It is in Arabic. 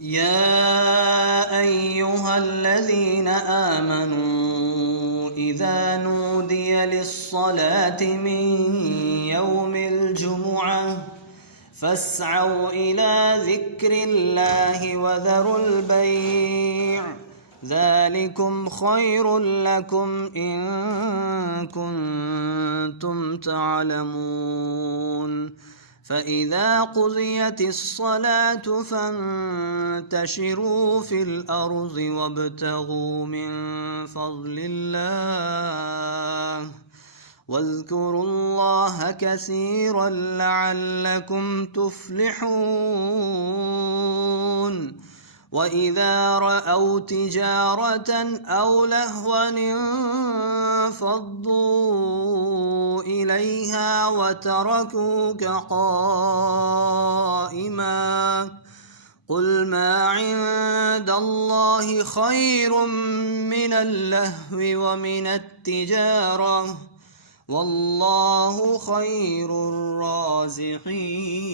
يا أيها الذين آمنوا إذا نودي للصلاة من يوم الجمعة فاسعوا إلى ذكر الله وذروا البيع ذلكم خير لكم إن كنتم تعلمون. فإذا قضيت الصلاة فانتشروا في الأرض وابتغوا من فضل الله واذكروا الله كثيرا لعلكم تفلحون. وإذا رأوا تجارة أو لهوا انفضوا إليها وتركوك قائما قل ما عند الله خير من اللهو ومن التجارة والله خير الرازقين.